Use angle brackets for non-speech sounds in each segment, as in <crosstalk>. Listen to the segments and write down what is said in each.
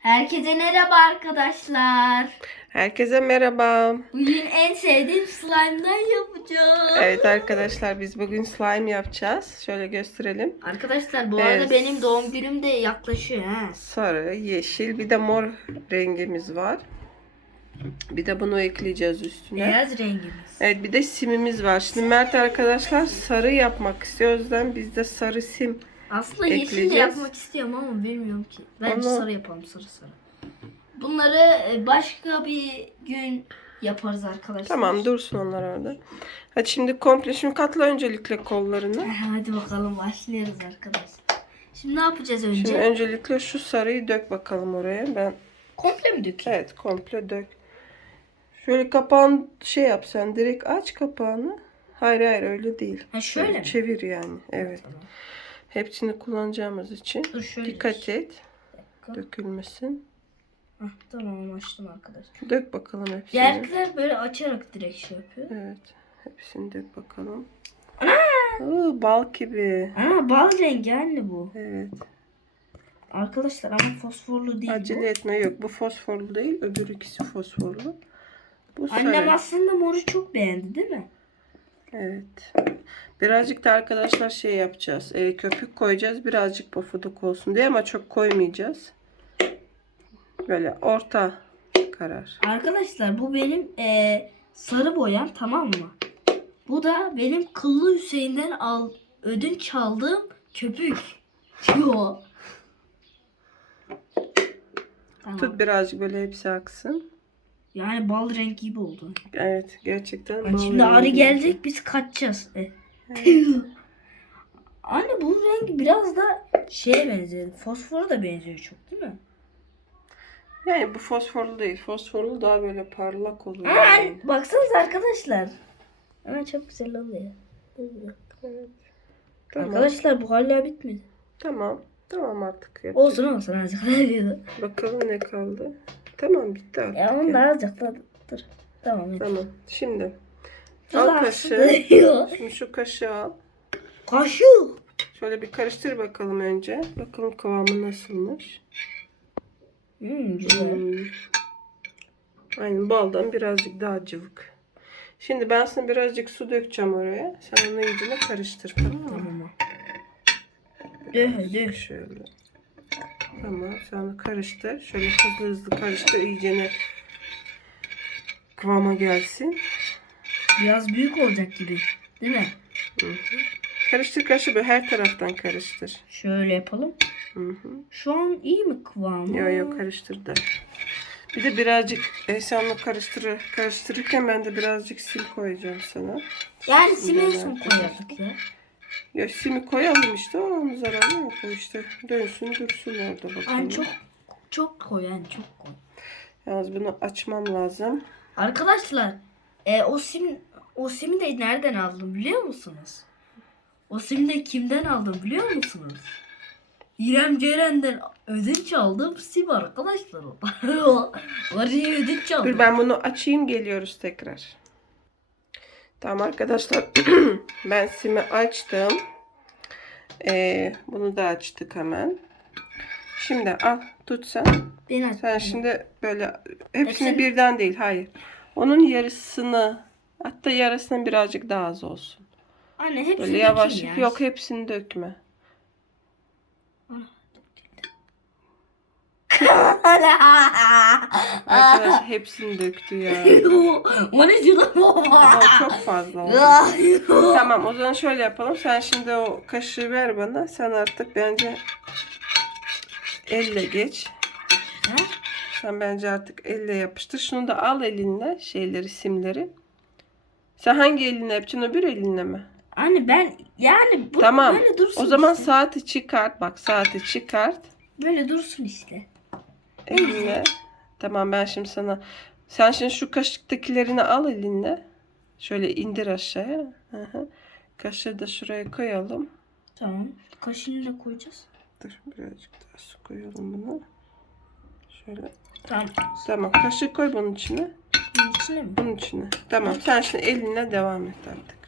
Herkese merhaba arkadaşlar. Herkese merhaba. Bugün en sevdiğim slime'dan yapacağız. Evet arkadaşlar biz bugün slime yapacağız. Şöyle gösterelim. Arkadaşlar bu Evet. arada benim doğum günüm de yaklaşıyor ha. Sarı, yeşil bir de mor rengimiz var. Bir de bunu ekleyeceğiz üstüne. Beyaz rengimiz. Evet bir de simimiz var. Şimdi Mert arkadaşlar sarı yapmak istiyor. O yüzden biz de sarı sim. Aslında yeşil de Ekleyeceğiz. yapmak istiyorum ama bilmiyorum ki. Bence Onu- sarı yapalım sarı sarı. Bunları e, başka bir gün yaparız arkadaşlar. Tamam dursun onlar orada. Hadi şimdi komple şimdi katla öncelikle kollarını. <laughs> Hadi bakalım başlıyoruz arkadaşlar. Şimdi ne yapacağız önce? Şimdi öncelikle şu sarıyı dök bakalım oraya. Ben Komple mi dökeyim? Evet komple dök. Şöyle kapağını şey yap sen direkt aç kapağını. Hayır hayır öyle değil. Ha şöyle mi? Çevir yani. Evet. Tamam. Hepsini kullanacağımız için. Dur şöyle. Dikkat et. dakika. Dökülmesin. Hah, tamam açtım arkadaşlar. Dök bakalım hepsini. Diğerler böyle açarak direkt şey yapıyor. Evet. Hepsini dök bakalım. Oo, bal gibi. Aa bal rengi anne bu. Evet. Arkadaşlar ama fosforlu değil Acele bu. etme yok. Bu fosforlu değil. Öbür ikisi fosforlu. Bu Annem sarı. aslında moru çok beğendi değil mi? Evet. Birazcık da arkadaşlar şey yapacağız. E, köpük koyacağız. Birazcık pofuduk olsun diye ama çok koymayacağız. Böyle orta karar. Arkadaşlar bu benim eee, sarı boyam tamam mı? Bu da benim kıllı Hüseyin'den al, ödünç çaldığım köpük. Yo. Tamam. Tut birazcık böyle hepsi aksın. Yani bal rengi gibi oldu. Evet gerçekten. Bal şimdi rengi arı gibi. gelecek biz kaçacağız. E. <clears throat> Anne bu renk biraz da şeye benziyor. Fosfora da benziyor çok değil mi? Yani bu fosforlu değil. Fosforlu daha böyle parlak oluyor. Ama anne, baksanıza arkadaşlar. Ama çok güzel oluyor. Evet. Tamam. Arkadaşlar bu hala bitmedi. Tamam. Tamam artık. Yap. Olsun olsun azıcık daha diyordu. Bakalım ne kaldı. Tamam bitti artık. Ya onu da azıcık da dur. Tamam. Tamam. Şimdi al kaşığı. <laughs> Şimdi şu kaşığı al. Kaşık. Şöyle bir karıştır bakalım önce. Bakalım kıvamı nasılmış. Hmm, güzel. Hmm. Aynen baldan birazcık daha cıvık. Şimdi ben sana birazcık su dökeceğim oraya. Sen onu iyice karıştır tamam mı? Tamam. Döh döh. Şöyle. Tamam sen karıştır. Şöyle hızlı hızlı karıştır iyicene kıvama gelsin. Biraz büyük olacak gibi. Değil mi? Karıştır karıştır böyle her taraftan karıştır. Şöyle yapalım. Hı hı. Şu an iyi mi kıvamı? Yok yok karıştır da. Bir de birazcık e, onu karıştırır, karıştırırken ben de birazcık sim koyacağım sana. Yani simensum koyardık ya. Ya simi koyalım işte onun zararı yok o işte. Dönsün dursun orada bakalım. Yani çok çok koy yani çok koy. Yalnız bunu açmam lazım. Arkadaşlar e, o sim o simi de nereden aldım biliyor musunuz? O simi de kimden aldım biliyor musunuz? İrem Ceren'den ödünç aldığım sim arkadaşlar. <laughs> Oraya ödünç aldım. Dur ben bunu açayım geliyoruz tekrar. Tamam arkadaşlar <clears throat> ben simi açtım. Ee, bunu da açtık hemen. Şimdi al tut sen. Ben Sen şimdi böyle hepsini Hepsini- birden değil hayır. Onun yarısını hatta yarısının birazcık daha az olsun. Anne hepsini Böyle yavaş. ya. Yok hepsini dökme. Arkadaş hepsini döktü ya. <laughs> Ama çok fazla oldu. <laughs> Tamam o zaman şöyle yapalım. Sen şimdi o kaşığı ver bana. Sen artık bence elle geç. Sen bence artık elle yapıştır. Şunu da al elinle şeyleri simleri. Sen hangi elinle yapacaksın öbür elinle mi? Anne ben yani bu tamam. böyle dursun O zaman işte. saati çıkart. Bak saati çıkart. Böyle dursun işte. Elinle. Tamam ben şimdi sana. Sen şimdi şu kaşıktakilerini al elinle. Şöyle indir aşağıya. Hı hı. Kaşığı da şuraya koyalım. Tamam. Kaşığını da koyacağız. Dur birazcık daha su koyalım bunu. Şöyle. Tamam. Tamam kaşık koy bunun içine. Bunun içine mi? Bunun içine. Tamam sen şimdi elinle devam et artık.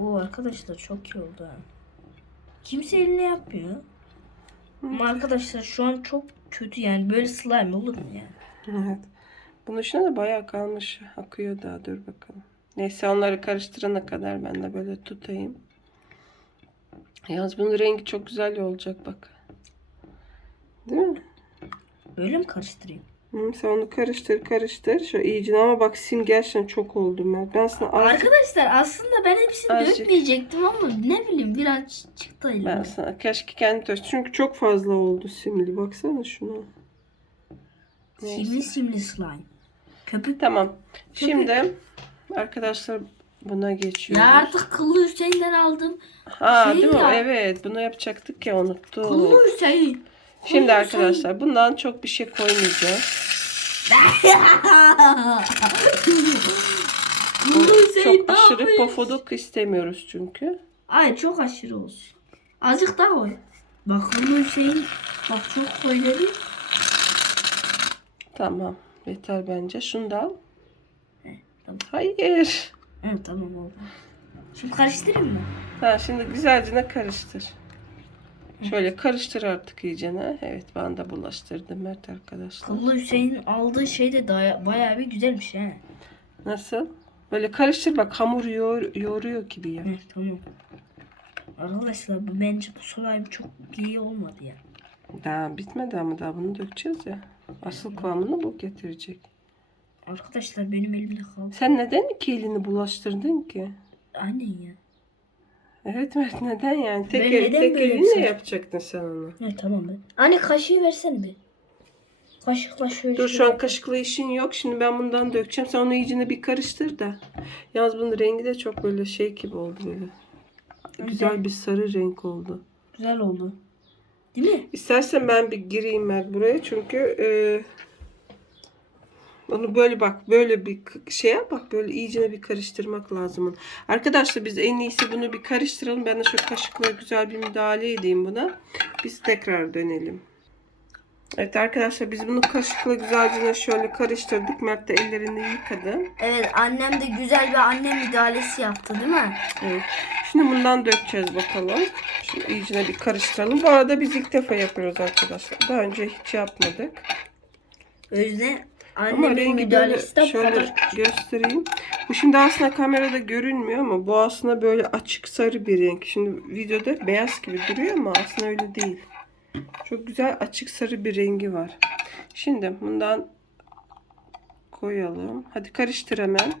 Oo arkadaşlar çok iyi oldu ha. Kimse eline yapmıyor. Ama arkadaşlar şu an çok kötü yani böyle slime olur mu ya? Evet. Bunun içine de bayağı kalmış. Akıyor daha dur bakalım. Neyse onları karıştırana kadar ben de böyle tutayım. Yalnız bunun rengi çok güzel olacak bak. Değil mi? Böyle mi karıştırayım? Sen onu karıştır karıştır. Şu iyice ama bak sim gerçekten çok oldu Mert. Ben sana azıcık, Arkadaşlar aslında ben hepsini Azıcık. dökmeyecektim ama ne bileyim biraz çıktı ben elime. sana keşke kendi taş. Çünkü çok fazla oldu simli. Baksana şuna. Neyse. Simli simli slime. Köpük. Tamam. Şimdi arkadaşlar buna geçiyoruz. Ya artık kıllı Hüseyin'den aldım. Ha Şey değil mi? ya. Evet bunu yapacaktık ya unuttum. Kıllı Hüseyin. Şimdi arkadaşlar bundan çok bir şey koymayacağız. Çok aşırı pofuduk istemiyoruz çünkü. Ay çok aşırı olsun. Azıcık daha koy. Bak Kıllı Hüseyin bak çok koy dedi. Tamam. Yeter bence. Şunu da al. tamam. Hayır. Evet tamam oldu. Şimdi karıştırayım mı? Ha, şimdi güzelce karıştır. Şöyle karıştır artık iyicene. Evet ben de bulaştırdım Mert arkadaşlar. Kıllı Hüseyin aldığı şey de daya- bayağı bir güzelmiş he. Nasıl? Böyle karıştır bak hamur yoğur, yoğuruyor gibi ya. Evet tamam. Arkadaşlar bu bence bu slime çok iyi olmadı ya. Daha bitmedi ama daha bunu dökeceğiz ya. Asıl kıvamını bu getirecek. Arkadaşlar benim elimde kaldı. Sen neden iki elini bulaştırdın ki? Aynen ya. Evet Mert neden yani? Tek, Ben el, neden tek böyle elinle şey- yapacaktın sen onu. Evet tamam ben. Anne kaşığı versene bir. Kaşıkla şöyle. Dur şu an kaşıkla işin yok. Şimdi ben bundan dökeceğim. Sen onu iyicene bir karıştır da. Yalnız bunun rengi de çok böyle şey gibi oldu böyle. Güzel bir sarı renk oldu. Güzel oldu. Değil mi? İstersen ben bir gireyim Mert buraya. Çünkü e, onu böyle bak böyle bir şey yap bak böyle iyicene bir karıştırmak lazım. Arkadaşlar biz en iyisi bunu bir karıştıralım. Ben de şu kaşıkla güzel bir müdahale edeyim buna. Biz tekrar dönelim. Evet arkadaşlar biz bunu kaşıkla güzelce şöyle karıştırdık. Mert de ellerini yıkadı. Evet annem de güzel bir anne müdahalesi yaptı değil mi? Evet. Şimdi bundan dökeceğiz bakalım. Şimdi iyicene bir karıştıralım. Bu arada biz ilk defa yapıyoruz arkadaşlar. Daha önce hiç yapmadık. O yüzden Ama annemin rengi böyle şöyle kadar. göstereyim. Bu şimdi aslında kamerada görünmüyor ama bu aslında böyle açık sarı bir renk. Şimdi videoda beyaz gibi duruyor ama aslında öyle değil. Çok güzel açık sarı bir rengi var. Şimdi bundan koyalım. Hadi karıştır hemen.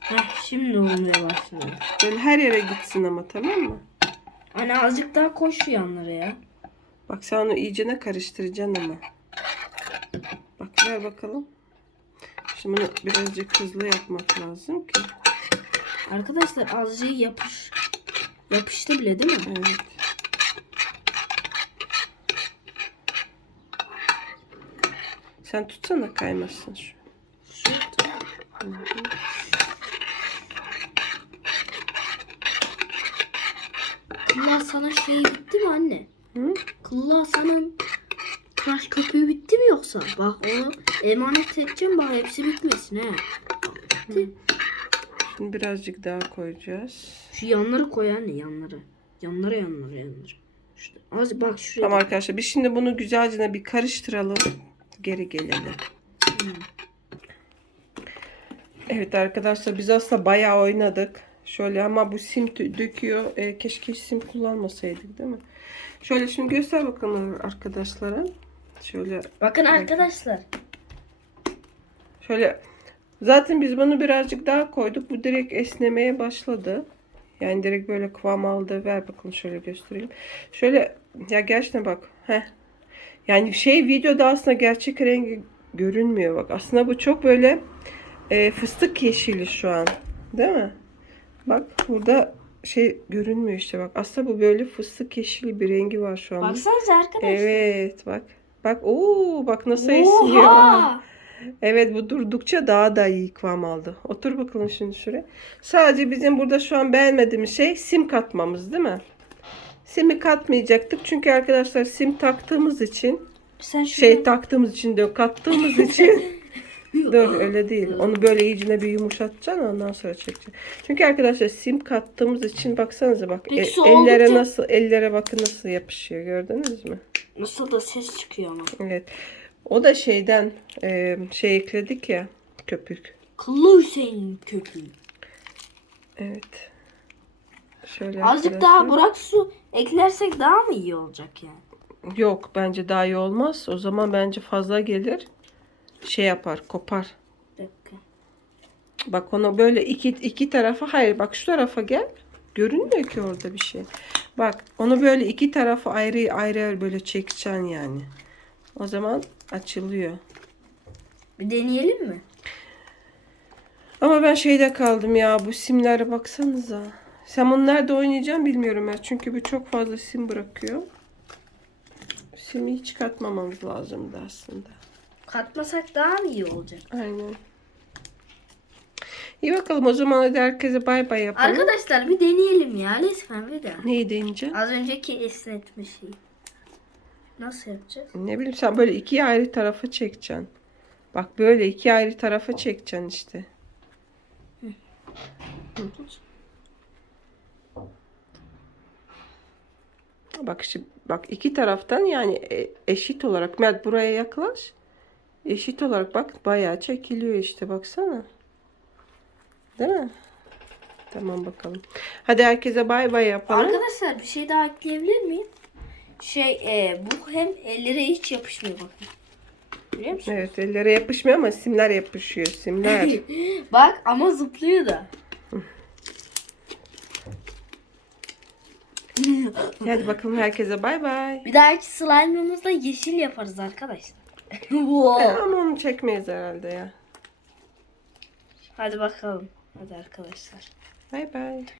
Heh, şimdi olmaya başladı. Böyle her yere gitsin ama tamam mı? Anne azıcık daha koy şu yanlara ya. Bak sen onu iyicene karıştıracaksın ama. Ver bakalım. Şimdi bunu birazcık hızlı yapmak lazım ki. Arkadaşlar azıcık yapış. Yapıştı bile değil mi? Evet. Sen tutsana kaymasın şu. Kıllı sana şey bitti mi anne? Hı? Kıllı Hasan'ın tıraş köpüğü bitti mi yoksa? Bak onu emanet edeceğim bak hepsi bitmesin he. Şimdi birazcık daha koyacağız. Şu yanları koy anne yanları. Yanlara yanlara yanlara. İşte az bak şuraya. Tamam arkadaşlar biz şimdi bunu güzelce bir karıştıralım. Geri gelelim. Evet arkadaşlar biz aslında bayağı oynadık. Şöyle ama bu sim dö- döküyor. E, keşke hiç sim kullanmasaydık değil mi? Şöyle şimdi göster bakalım arkadaşlara. Şöyle Bakın arkadaşlar. Şöyle zaten biz bunu birazcık daha koyduk. Bu direkt esnemeye başladı. Yani direkt böyle kıvam aldı. Ver bakalım şöyle göstereyim. Şöyle ya gerçekten bak. Heh. Yani şey videoda aslında gerçek rengi görünmüyor bak. Aslında bu çok böyle e, fıstık yeşili şu an. Değil mi? Bak burada şey görünmüyor işte bak. Aslında bu böyle fıstık yeşili bir rengi var şu an. Baksanıza arkadaşlar. Evet bak. Bak ooo bak nasıl esniyor. Oha! Evet bu durdukça daha da iyi kıvam aldı. Otur bakalım şimdi şuraya. Sadece bizim burada şu an beğenmediğimiz şey sim katmamız değil mi? Simi katmayacaktık çünkü arkadaşlar sim taktığımız için Sen şunu şey taktığımız için diyor kattığımız için <laughs> Dur öyle değil. Onu böyle iyicine bir yumuşatacaksın ondan sonra çekeceksin. Çünkü arkadaşlar sim kattığımız için baksanıza bak Peki e- ellere oldukça- nasıl ellere bakın nasıl yapışıyor gördünüz mü? Nasıl da ses çıkıyor ama. Evet. O da şeyden e, şey ekledik ya köpük. Kıllı Hüseyin köpüğü. Evet. Şöyle Azıcık daha arkadaşlar. Burak su eklersek daha mı iyi olacak yani? Yok bence daha iyi olmaz. O zaman bence fazla gelir. Şey yapar kopar. Bir dakika. Bak onu böyle iki, iki tarafa hayır bak şu tarafa gel. Görünmüyor ki orada bir şey. Bak onu böyle iki tarafa ayrı ayrı böyle çekeceksin yani. O zaman açılıyor. Bir deneyelim mi? Ama ben şeyde kaldım ya bu simlere baksanıza. Sen bunu nerede oynayacaksın bilmiyorum ya. Çünkü bu çok fazla sim bırakıyor. Simi hiç katmamamız lazımdı aslında. Katmasak daha mı iyi olacak? Aynen. İyi bakalım o zaman hadi herkese bay bay yapalım. Arkadaşlar bir deneyelim ya lütfen bir daha. Neyi deneyeceğim? Az önceki esnetme şeyi. Nasıl yapacağız? Ne bileyim sen böyle iki ayrı tarafa çekeceksin. Bak böyle iki ayrı tarafa çekeceksin işte. Bak şimdi bak iki taraftan yani e- eşit olarak Mert buraya yaklaş. Eşit olarak bak bayağı çekiliyor işte baksana. Değil mi? Tamam bakalım. Hadi herkese bay bay yapalım. Arkadaşlar bir şey daha ekleyebilir miyim? Şey e, bu hem ellere hiç yapışmıyor bakın. Biliyor musun? Evet ellere yapışmıyor ama simler yapışıyor simler. <laughs> Bak ama zıplıyor da. <laughs> Hadi bakalım herkese bay bay. Bir dahaki slime'ımızda yeşil yaparız arkadaşlar. <laughs> wow. Ama onu çekmeyiz herhalde ya. Hadi bakalım. Hadi arkadaşlar. Bay bay.